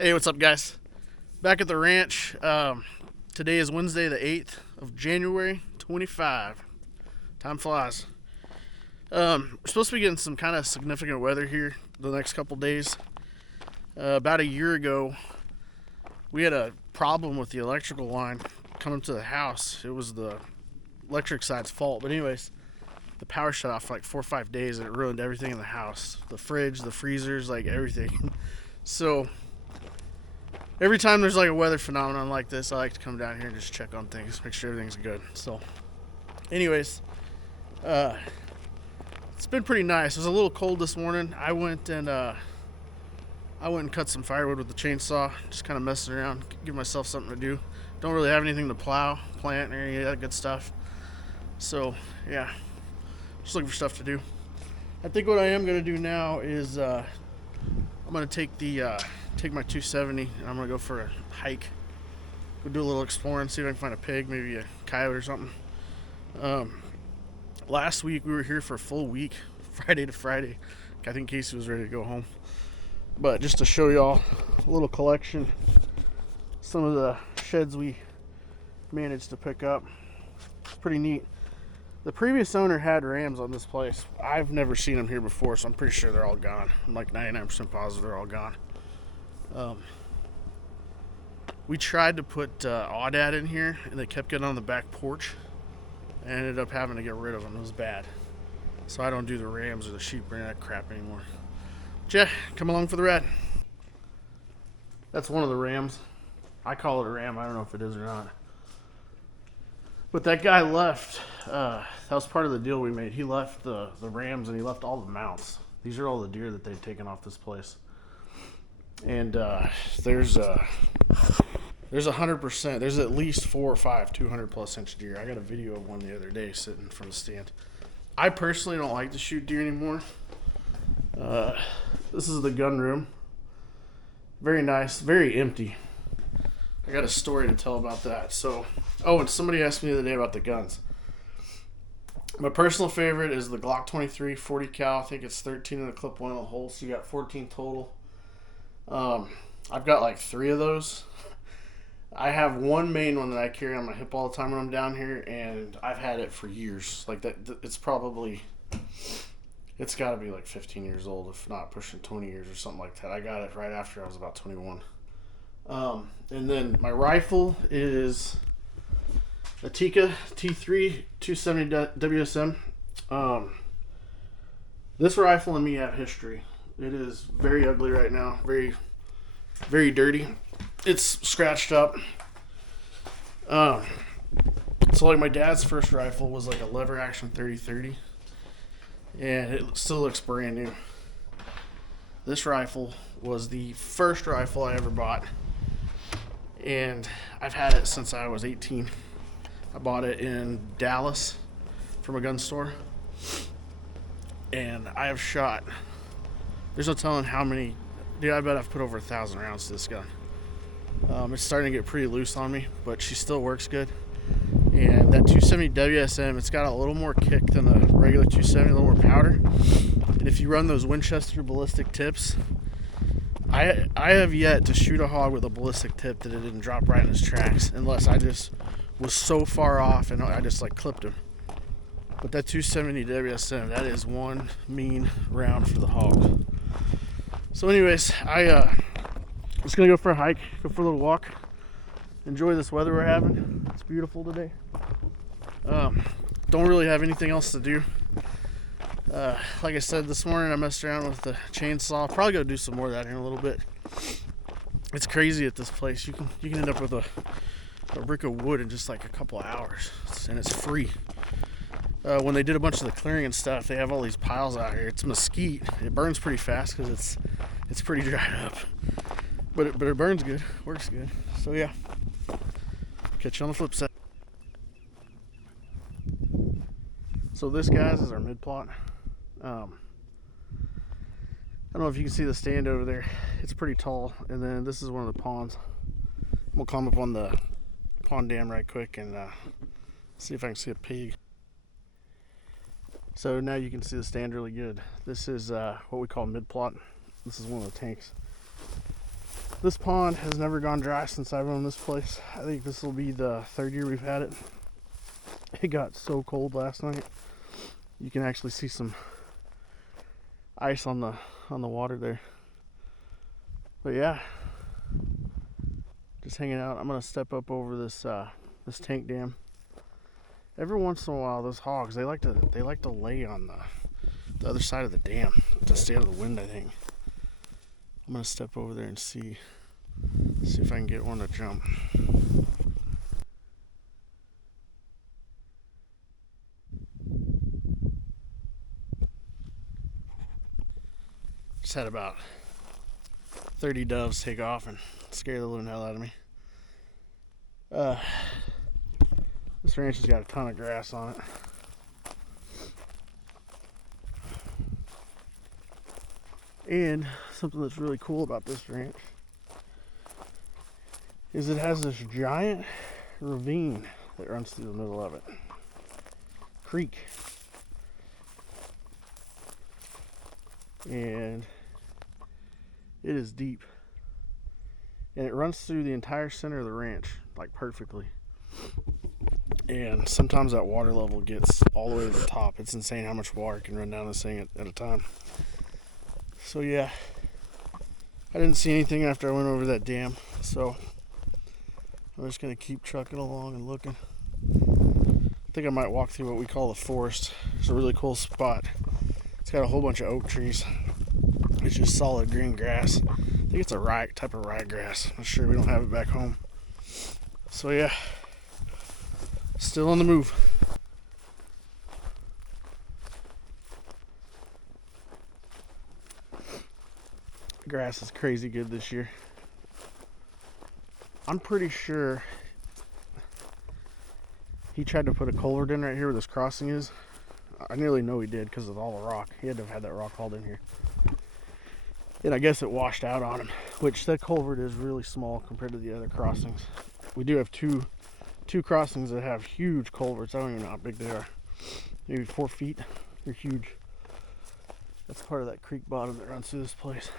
Hey, what's up, guys? Back at the ranch. Today is Wednesday, the 8th of January, 25. Time flies. We're supposed to be getting some kind of significant weather here the next couple days. About a year ago, we had a problem with the electrical line coming to the house. It was the electric side's fault. But anyways, the power shut off for like 4 or 5 days, and it ruined everything in the house. The fridge, the freezers, like everything. So every time there's like a weather phenomenon like this, I like to come down here and just check on things, make sure everything's good. So anyways, it's been pretty nice. It was a little cold this morning. I went and cut some firewood with the chainsaw, just kind of messing around, give myself something to do. Don't really have anything to plow, plant, or any of that good stuff. So yeah, just looking for stuff to do. I think what I am gonna do now is I'm gonna take my 270 and I'm gonna go for a hike. Go do a little exploring, see if I can find a pig, maybe a coyote or something. Last week we were here for a full week, Friday to Friday. I think Casey was ready to go home. But just to show y'all a little collection, some of the sheds we managed to pick up. It's pretty neat. The previous owner had rams on this place. I've never seen them here before, so I'm pretty sure they're all gone. I'm like 99% positive they're all gone. We tried to put Aoudad in here, and they kept getting on the back porch. I ended up having to get rid of them. It was bad. So I don't do the rams or the sheep or any of that crap anymore. But yeah, come along for the ride. That's one of the rams. I call it a ram. I don't know if it is or not. But that guy left. That was part of the deal we made. He left the rams and he left all the mounts. These are all the deer that they'd taken off this place. And there's 100%. There's at least 4 or 5 200+ inch deer. I got a video of one the other day sitting from the stand. I personally don't like to shoot deer anymore. This is the gun room. Very nice, very empty. I got a story to tell about that. So, and somebody asked me the other day about the guns. My personal favorite is the Glock 23 40 cal. I think it's 13 in the clip, 1 in the hole. So you got 14 total. I've got like 3 of those. I have one main one that I carry on my hip all the time when I'm down here, and I've had it for years. Like that, it's got to be like 15 years old, if not pushing 20 years or something like that. I got it right after I was about 21. And then my rifle is a Tikka T3 270 WSM. This rifle and me have history. It is very ugly right now, very, very dirty. It's scratched up. So like my dad's first rifle was like a lever action 30-30, and it still looks brand new. This rifle was the first rifle I ever bought, and I've had it since I was 18. I bought it in Dallas from a gun store, and I have shot, there's no telling how many. Dude, I bet I've put over 1,000 rounds to this gun. It's starting to get pretty loose on me, but she still works good. And that 270 WSM, it's got a little more kick than the regular 270, a little more powder. And if you run those Winchester ballistic tips, I have yet to shoot a hog with a ballistic tip that it didn't drop right in his tracks, unless I just was so far off and I just like clipped him. But that 270 WSM, that is one mean round for the hog. So anyways, I'm just going to go for a hike, go for a little walk, enjoy this weather we're having. It's beautiful today. Don't really have anything else to do. Like I said this morning, I messed around with the chainsaw. I'll probably go do some more of that here in a little bit. It's crazy at this place. You can end up with a brick of wood in just like a couple of hours, and it's free. When they did a bunch of the clearing and stuff, they have all these piles out here. It's mesquite. It burns pretty fast because it's pretty dried up. But it burns good, works good. So yeah, catch you on the flip side. So this, guys, is our mid plot. I don't know if you can see the stand over there. It's pretty tall, and then this is one of the ponds. We'll climb up on the pond dam right quick and see if I can see a pig. So now you can see the stand really good. This is what we call mid plot. This is one of the tanks. This pond has never gone dry since I've owned this place. I think this will be the 3rd year we've had it. It got so cold last night. You can actually see some ice on the water there. But yeah, just hanging out. I'm gonna step up over this this tank dam. Every once in a while, those hogs they like to lay on the other side of the dam to stay out of the wind. I think I'm gonna step over there and see if I can get one to jump. Just had about 30 doves take off and scare the living hell out of me. This ranch has got a ton of grass on it. And something that's really cool about this ranch is it has this giant ravine that runs through the middle of it. Creek. And it is deep. And it runs through the entire center of the ranch, like perfectly. And sometimes that water level gets all the way to the top. It's insane how much water can run down this thing at a time. So yeah, I didn't see anything after I went over that dam. So I'm just gonna keep trucking along and looking. I think I might walk through what we call the forest. It's a really cool spot. It's got a whole bunch of oak trees. It's just solid green grass. I think it's a type of ryegrass. I'm not sure, we don't have it back home. So yeah, still on the move. Grass is crazy good this year. I'm pretty sure he tried to put a culvert in right here where this crossing is. I nearly know he did because of all the rock. He had to have had that rock hauled in here. And I guess it washed out on him, which that culvert is really small compared to the other crossings. We do have two crossings that have huge culverts. I don't even know how big they are. Maybe 4 feet. They're huge. That's part of that creek bottom that runs through this place.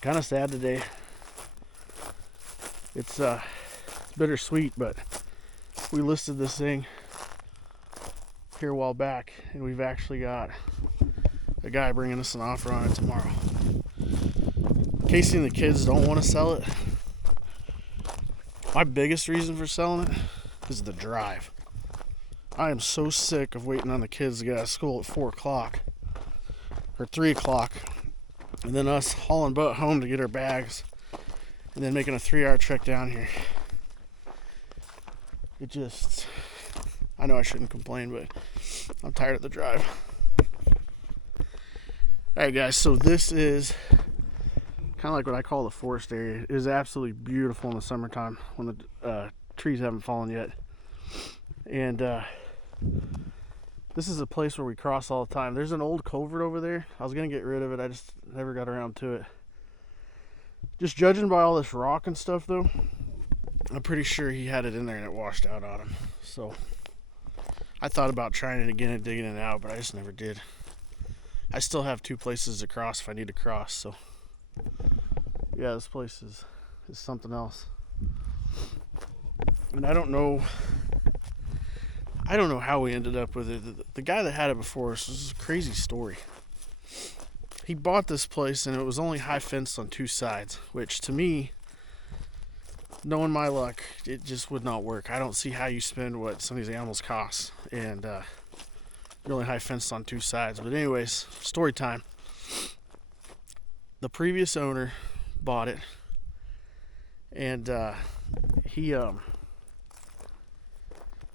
Kind of sad today. It's bittersweet, but we listed this thing here a while back, and we've actually got a guy bringing us an offer on it tomorrow. Casey and the kids don't want to sell it. My biggest reason for selling it is the drive. I am so sick of waiting on the kids to get out of school at 4 o'clock or 3 o'clock, and then us hauling butt home to get our bags, and then making a 3-hour trek down here. It just, I know I shouldn't complain, but I'm tired of the drive. Alright guys, so this is kind of like what I call the forest area. It is absolutely beautiful in the summertime when the trees haven't fallen yet. And this is a place where we cross all the time. There's an old culvert over there. I was going to get rid of it. I just never got around to it. Just judging by all this rock and stuff though, I'm pretty sure he had it in there and it washed out on him. So I thought about trying it again and digging it out, but I just never did. I still have 2 places to cross if I need to cross. So yeah, this place is something else. And I don't know how we ended up with it. The guy that had it before us was a crazy story. He bought this place and it was only high fenced on 2 sides, which to me, knowing my luck, it just would not work. I don't see how you spend what some of these animals cost and really high fenced on 2 sides. But anyways, story time. The previous owner bought it, and he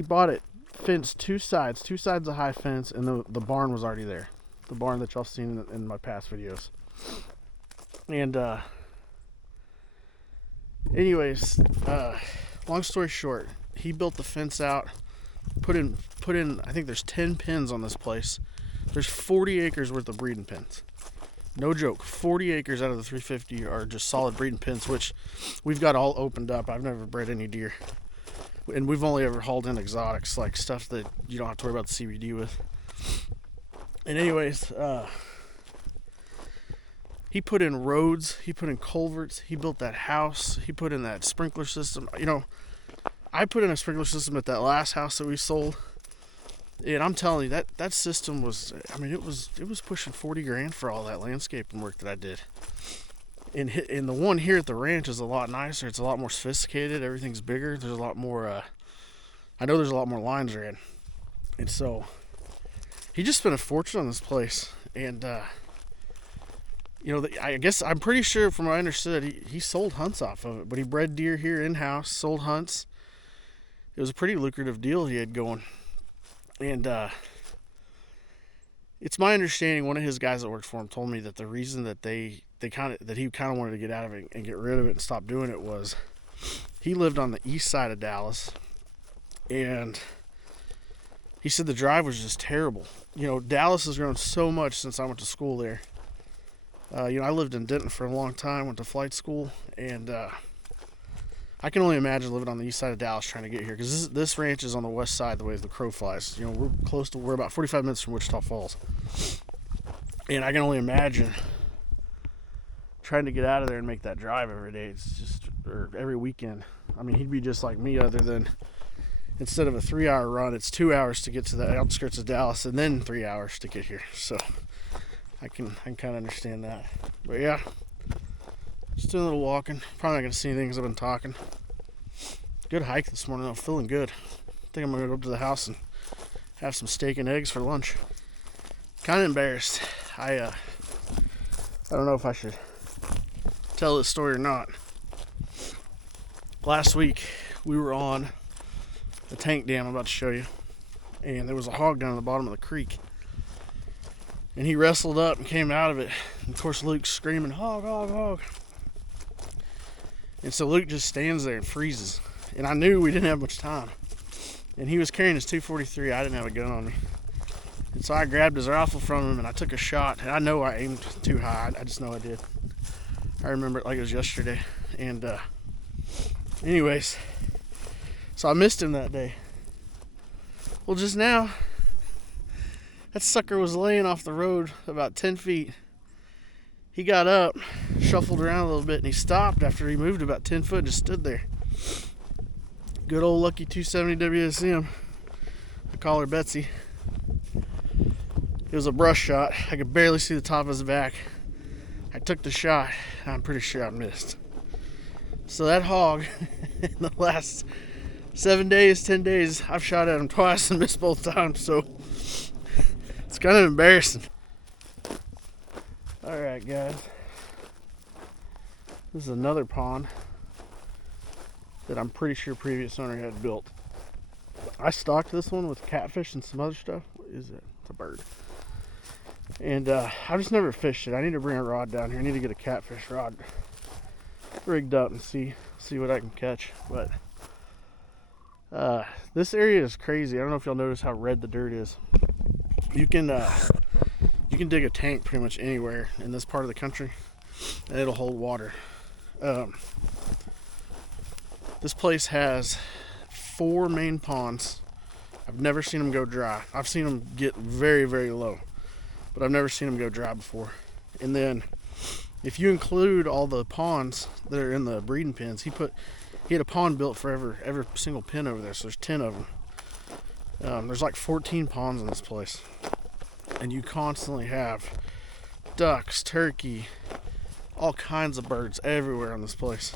bought it fenced 2 sides of high fence, and the barn was already there. The barn that y'all seen in my past videos. And anyways, long story short, he built the fence out, put in I think there's 10 pens on this place. There's 40 acres worth of breeding pens. No joke, 40 acres out of the 350 are just solid breeding pens, which we've got all opened up. I've never bred any deer. And we've only ever hauled in exotics, like stuff that you don't have to worry about the CBD with. And anyways, He put in roads, he put in culverts, he built that house, he put in that sprinkler system. You know, I put in a sprinkler system at that last house that we sold, and I'm telling you, that system was, I mean, it was pushing 40 grand for all that landscaping work that I did. And the one here at the ranch is a lot nicer. It's a lot more sophisticated. Everything's bigger. There's a lot more, I know there's a lot more lines ran. And so he just spent a fortune on this place. And, you know, I guess I'm pretty sure from what I understood, he sold hunts off of it. But he bred deer here in-house, sold hunts. It was a pretty lucrative deal he had going. And it's my understanding, one of his guys that worked for him told me that the reason that he kind of wanted to get out of it and get rid of it and stop doing it was he lived on the east side of Dallas, and he said the drive was just terrible. You know, Dallas has grown so much since I went to school there. You know, I lived in Denton for a long time, went to flight school, and I can only imagine living on the east side of Dallas trying to get here, because this ranch is on the west side the way the crow flies. You know, we're about 45 minutes from Wichita Falls, and I can only imagine trying to get out of there and make that drive every day. It's just, or every weekend. I mean, he'd be just like me, other than instead of a 3-hour run, it's 2 hours to get to the outskirts of Dallas and then 3 hours to get here. So I can kind of understand that. But yeah, just doing a little walking. Probably not gonna see anything because I've been talking. Good hike this morning. I'm feeling good. I think I'm gonna go up to the house and have some steak and eggs for lunch. Kind of embarrassed. I don't know if I should tell this story or not. Last week we were on the tank dam I'm about to show you, and there was a hog down at the bottom of the creek, and he wrestled up and came out of it, and of course Luke's screaming, hog, hog, hog. And so Luke just stands there and freezes, and I knew we didn't have much time, and he was carrying his .243. I didn't have a gun on me, and so I grabbed his rifle from him and I took a shot, and I know I aimed too high. I just know I did. I remember it like it was yesterday. And anyways, so I missed him that day. Well, just now, that sucker was laying off the road about 10 feet. He got up, shuffled around a little bit, and he stopped after he moved about 10 foot and just stood there. Good old lucky 270 WSM. I call her Betsy. It was a brush shot. I could barely see the top of his back. I took the shot, and I'm pretty sure I missed. So that hog, in the last 7 days, 10 days, I've shot at him twice and missed both times, so it's kind of embarrassing. Alright guys, this is another pond that I'm pretty sure previous owner had built. I stocked this one with catfish and some other stuff. What is it? It's a bird. And I've just never fished it. I need to bring a rod down here. I need to get a catfish rod rigged up and see what I can catch. But this area is crazy. I don't know if y'all notice how red the dirt is. You can dig a tank pretty much anywhere in this part of the country, and it'll hold water. This place has 4 main ponds. I've never seen them go dry. I've seen them get very, very low, but I've never seen them go dry before. And then if you include all the ponds that are in the breeding pens, he had a pond built for every single pen over there, so there's 10 of them. There's like 14 ponds in this place, and you constantly have ducks, turkey, all kinds of birds everywhere on this place.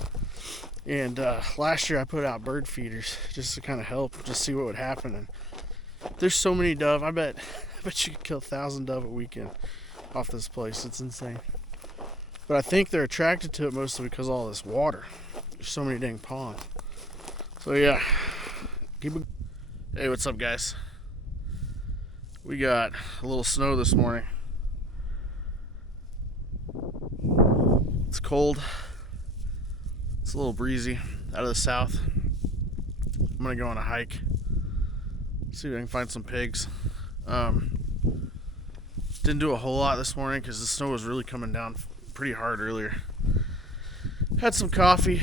And last year I put out bird feeders just to kind of help, just see what would happen. And there's so many dove. I bet you could kill 1,000 dove a weekend off this place. It's insane. But I think they're attracted to it mostly because of all this water. There's so many dang ponds. So yeah, Hey, what's up guys? We got a little snow this morning. It's cold. It's a little breezy out of the south. I'm gonna go on a hike. See if I can find some pigs. Didn't do a whole lot this morning because the snow was really coming down pretty hard earlier. Had some coffee,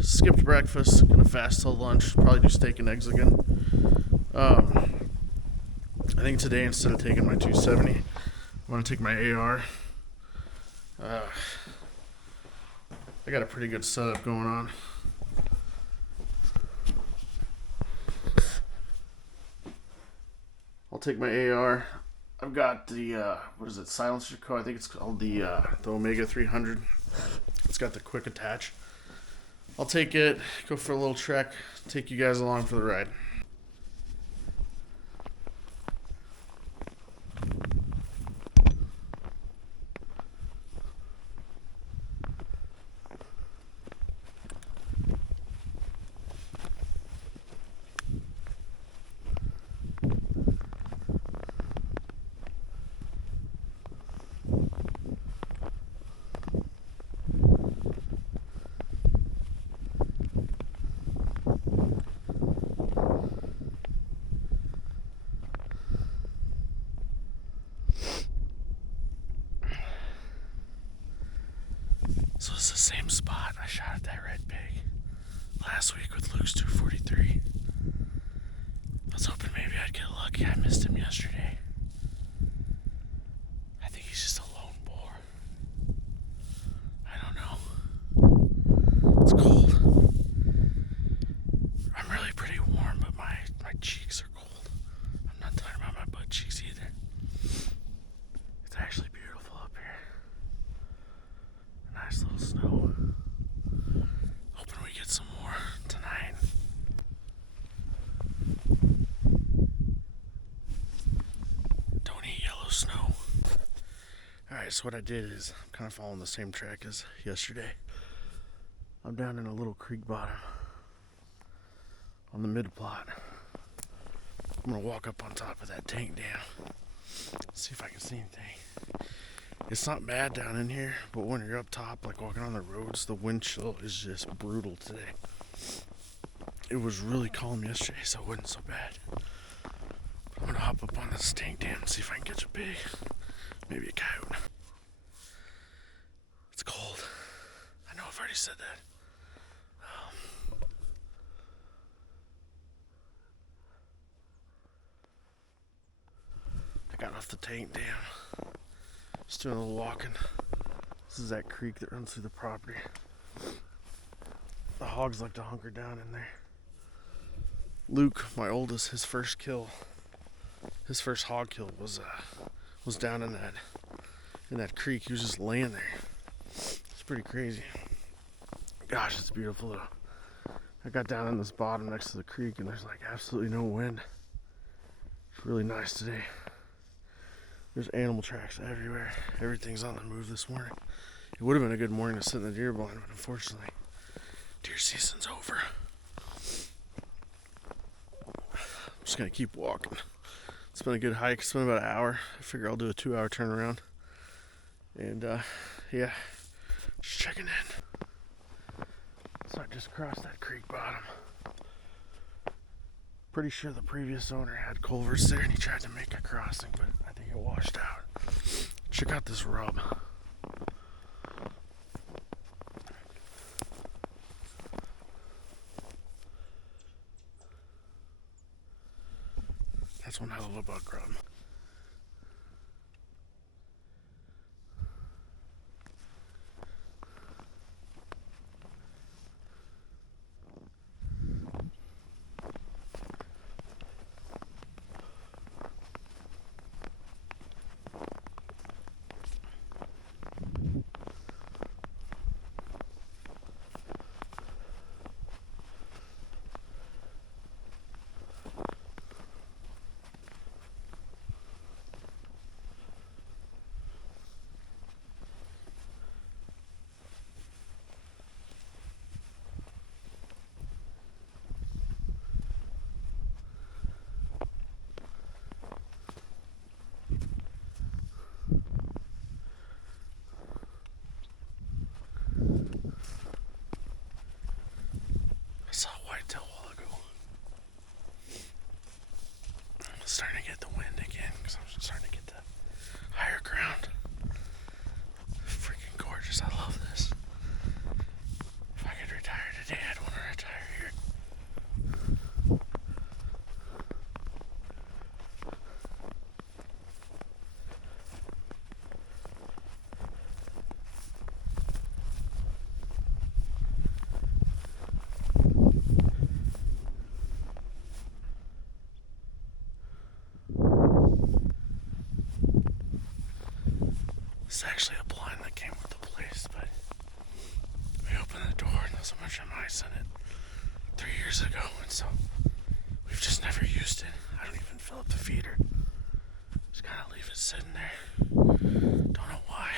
skipped breakfast, gonna fast till lunch, probably do steak and eggs again. I think today instead of taking my 270, I'm gonna take my AR. Uh, I got a pretty good setup going on. I'll take my AR. I've got the what is it, Silencer Co. I think it's called the Omega 300. It's got the quick attach. I'll take it, go for a little trek, take you guys along for the ride. So it's the same spot I shot at that red pig last week with Luke's 243. I was hoping maybe I'd get lucky. I missed him yesterday. I think he's just a lone boar. I don't know. It's cold. I'm really pretty warm, but my cheeks are cold. I'm not talking about my butt cheeks either. It's actually beautiful up here. Nice little snow. Hoping we get some more tonight. Don't eat yellow snow. Alright, so what I did is I'm kind of following the same track as yesterday. I'm down in a little creek bottom on the mid plot. I'm gonna walk up on top of that tank dam. See if I can see anything. It's not bad down in here, but when you're up top, like walking on the roads, the wind chill is just brutal today. It was really calm yesterday, so it wasn't so bad. I'm gonna hop up on this tank dam and see if I can catch a pig. Maybe a coyote. It's cold. I know I've already said that. I got off the tank dam. Just doing a little walking. This is that creek that runs through the property. The hogs like to hunker down in there. Luke, my oldest, his first hog kill was down in that creek. He was just laying there. It's pretty crazy. Gosh, it's beautiful though. I got down in this bottom next to the creek and there's like absolutely no wind. It's really nice today. There's animal tracks everywhere. Everything's on the move this morning. It would have been a good morning to sit in the deer blind, but unfortunately, deer season's over. I'm just gonna keep walking. It's been a good hike. It's been about an hour. I figure I'll do a 2-hour turnaround. And yeah, just checking in. So I just crossed that creek bottom. Pretty sure the previous owner had culverts there and he tried to make a crossing, but I think it washed out. Check out this rub. That's one hell of a buck rub. actually a blind that came with the place, but we opened the door and there's a bunch of mice in it 3 years ago, and so we've just never used it. I don't even fill up the feeder. Just kind of leave it sitting there. Don't know why.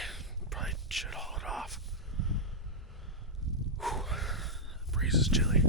Probably should haul it off. Whew. The breeze is chilly.